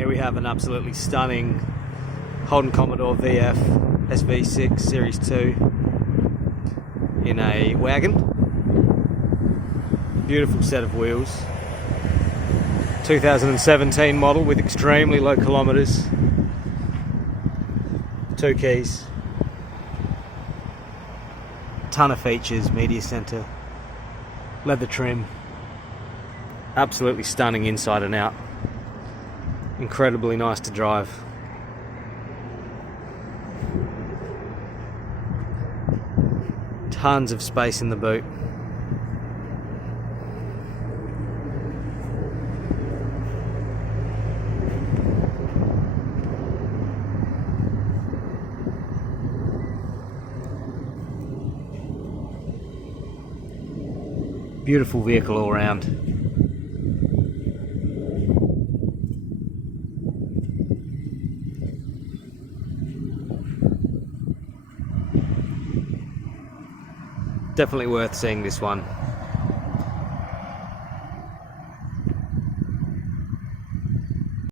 Here we have an absolutely stunning Holden Commodore SV6 Series 2 in a wagon. Beautiful set of wheels. 2017 model with extremely low kilometers. 2 keys. Ton of features, media center, leather trim. Absolutely stunning inside and out. Incredibly nice to drive. Tons of space in the boot. Beautiful vehicle all around. Definitely worth seeing this one.